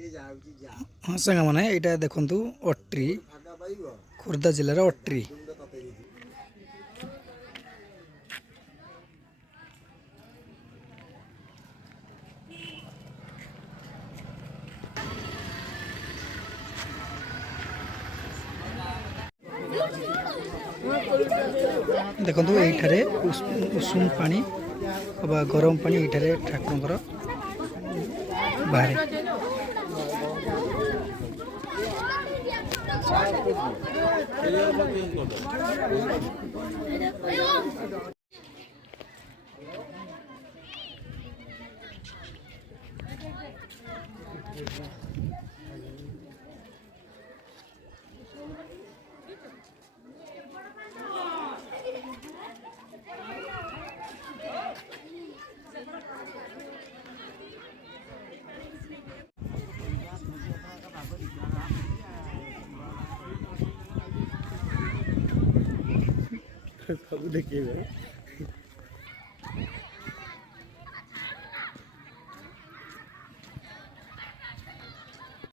हाँ सांग मैंने यहाँ देखु अट्री खोर्धा जिलार अट्री देखो ये उषुम पानी गरम पानी ये ठाकुर बाहर सब देखिएगा।